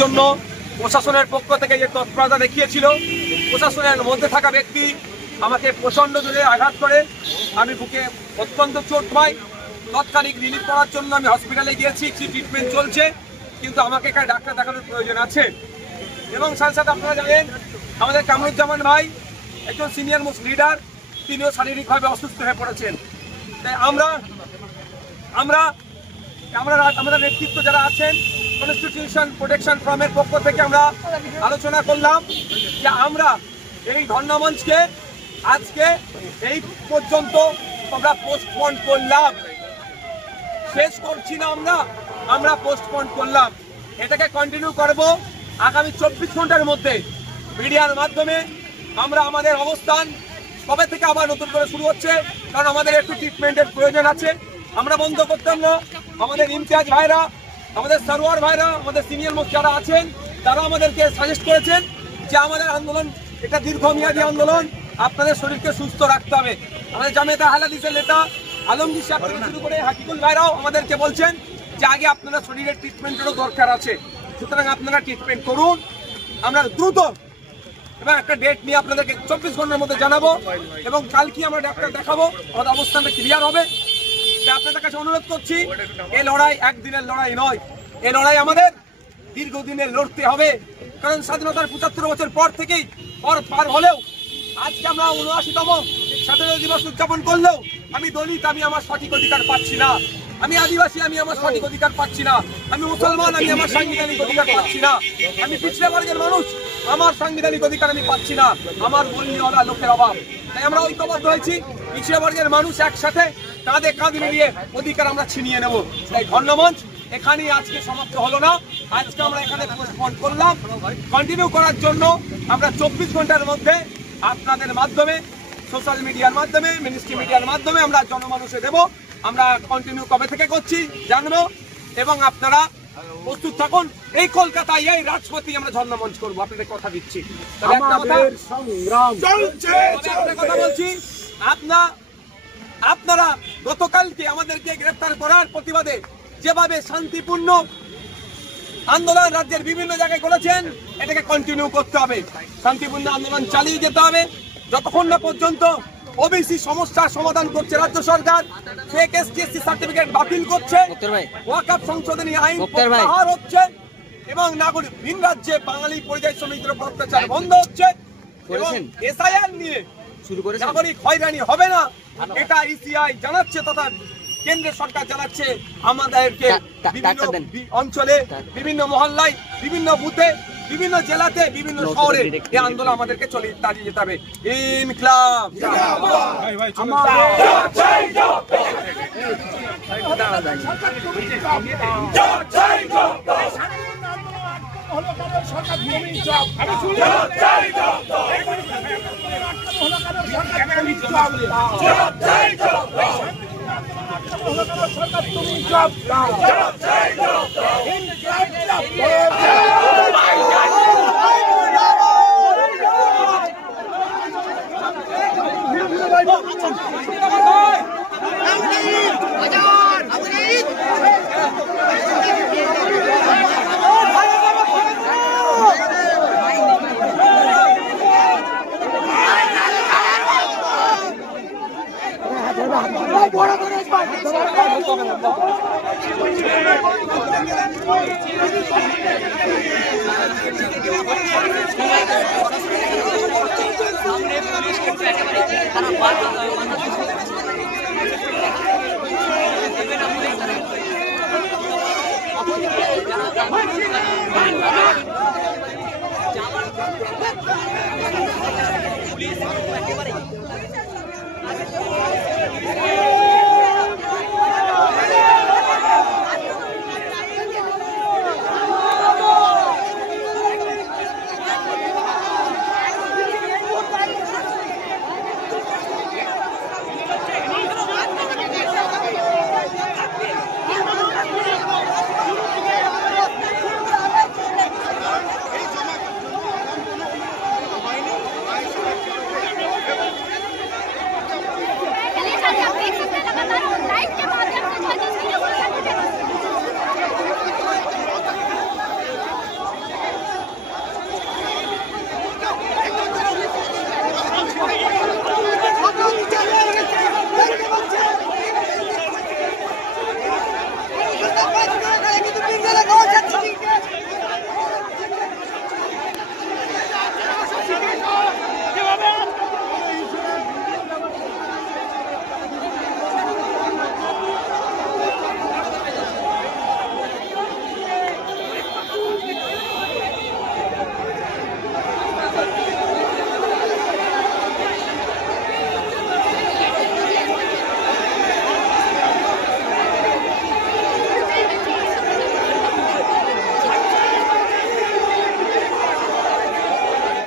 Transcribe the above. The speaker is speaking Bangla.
জন্য প্রশাসনের পক্ষ থেকে যে তৎপরতা দেখিয়েছিল, প্রশাসনের মধ্যে থাকা ব্যক্তি আমাকে প্রচণ্ড জোরে আঘাত করে, আমি বুকে অত্যন্ত চোট পাই। তৎকালিক রিলিফ করার জন্য আমি হসপিটালে গিয়েছি, ট্রিটমেন্ট চলছে, কিন্তু আমাকে এখানে ডাক্তার দেখানোর প্রয়োজন আছে। এবং সাথে সাথে আপনারা জানেন আমাদের কামরুজ্জামান ভাই একজন সিনিয়র মোস্ট লিডার, তিনিও শারীরিকভাবে অসুস্থ হয়ে পড়েছেন। তাই আমাদের নেতৃত্ব যারা আছেন কনস্টিটিউশন প্রোটেকশন ফোরামের পক্ষ থেকে আমরা আলোচনা করলাম যে আমরা এই ধর্ণামঞ্চকে আজকে এই পর্যন্ত আমরা পোস্টপোন করলাম, শেষ করছি না, আমরা পোস্টপোন করলাম। এটাকে কন্টিনিউ করব আগামী 24 ঘন্টার মধ্যে। মিডিয়ার মাধ্যমে আমরা আমাদের অবস্থান কবে থেকে আবার নতুন করে শুরু হচ্ছে, কারণ আমাদের একটু ট্রিটমেন্টের প্রয়োজন আছে। আমরা বন্ধ করতাম না। আমাদের ইমতিয়াজ ভাইরা, আমাদের সারোয়ার ভাইরা, আমাদের সিনিয়র মোস্ট যারা আছেন তারা আমাদেরকে সাজেস্ট করেছেন যে আমাদের আন্দোলন এটা দীর্ঘমেয়াদী আন্দোলন, আপনাদের শরীরকে সুস্থ রাখতে হবে। আমাদের জামিয়াতে আহলে হাদিসের নেতা আলমগীর সাহেব থেকে শুরু করে হাকিকুল ভাইরাও আমাদেরকে বলছেন যে আগে আপনারা শরীরের ট্রিটমেন্টেরও দরকার আছে, সুতরাং আপনারা ট্রিটমেন্ট করুন। আমরা দ্রুত এবং একটা ডেট নিয়ে আপনাদেরকে 24 ঘন্টার মধ্যে জানাবো, এবং কালকে আমরা ডাক্তার দেখাবো, আমাদের অবস্থানটা ক্লিয়ার হবে। আপনাদের কাছে অনুরোধ করছি, এই লড়াই একদিনের লড়াই নয়, এই লড়াই আমাদের দীর্ঘদিনের লড়তে হবে। কারণ স্বাধীনতার 75 বছর পর থেকেই পার হলেও আজকে আমরা 79তম স্বাধীনতা দিবস উদযাপন করলেও আমি দলিত, আমি আমার সঠিক অধিকার পাচ্ছি না। আমি আদিবাসী, আমি আমার সঠিক অধিকার পাচ্ছি না। আমি মুসলমান, আমি আমার সাংবিধানিক অধিকার পাচ্ছি না। আমি পিছড়ে বর্গের মানুষ, আমার সাংবিধানিক অধিকার আমি পাচ্ছি না। আমার বলিওয়ালা লোকের অভাব। তাই আমরা ঐক্যবদ্ধ হয়েছি, পিছড়ে বর্গের মানুষ একসাথে কাঁধে কাঁধ মিলিয়ে অধিকার আমরা ছিনিয়ে নেব। তাই ধর্ণামঞ্চ এখানেই আজকে সমাপ্ত হলো না, আজকে আমরা এখানে পোস্টপোন করলাম। কন্টিনিউ করার জন্য আমরা 24 ঘন্টার মধ্যে আপনাদের মাধ্যমে, সোশ্যাল মিডিয়ার মাধ্যমে, মিনিস্ট্রি মিডিয়ার মাধ্যমে আমরা জনমানুষে দেব। আমরা কন্টিনিউ কবে থেকে করছি জানবো, এবং আপনারা প্রস্তুত থাকুন। এই কলকাতায় এই রাজপথে আমরা ধর্ণামঞ্চ করবো, আপনাদের কথা দিচ্ছি। কথা বলছি, আপনারা গতকালকে আমাদেরকে গ্রেফতার করার প্রতিবাদে যেভাবে শান্তিপূর্ণ আন্দোলন রাজ্যের বিভিন্ন জায়গায় করেছেন, এটাকে কন্টিনিউ করতে হবে। শান্তিপূর্ণ আন্দোলন চালিয়ে যেতে হবে যতক্ষণ না পর্যন্ত ওবিসি সমস্যার সমাধান করছে রাজ্য সরকার, ফেক এসটি/এসসি সার্টিফিকেট বাতিল করছে, ওয়াকফ সংশোধনী আইন প্রত্যাহার হচ্ছে, এবং নাগরিক ভিন রাজ্যে বাঙালি পরিযায়ী শ্রমিকদের উপর অত্যাচার বন্ধ হচ্ছে, এবং এসআইআর নিয়ে নাগরিক হয়রানি হবে না, এটা ইসিআই জানাচ্ছে তথা কেন্দ্রের সরকার জানাচ্ছে। আমাদেরকে বিভিন্ন অঞ্চলে, বিভিন্ন মহল্লায়, বিভিন্ন বুথে, বিভিন্ন জেলাতে, বিভিন্ন শহরে এই আন্দোলন আমাদেরকে চালিয়ে যেতে হবে। ইনকিলাব সরকার তুমি জব দাও।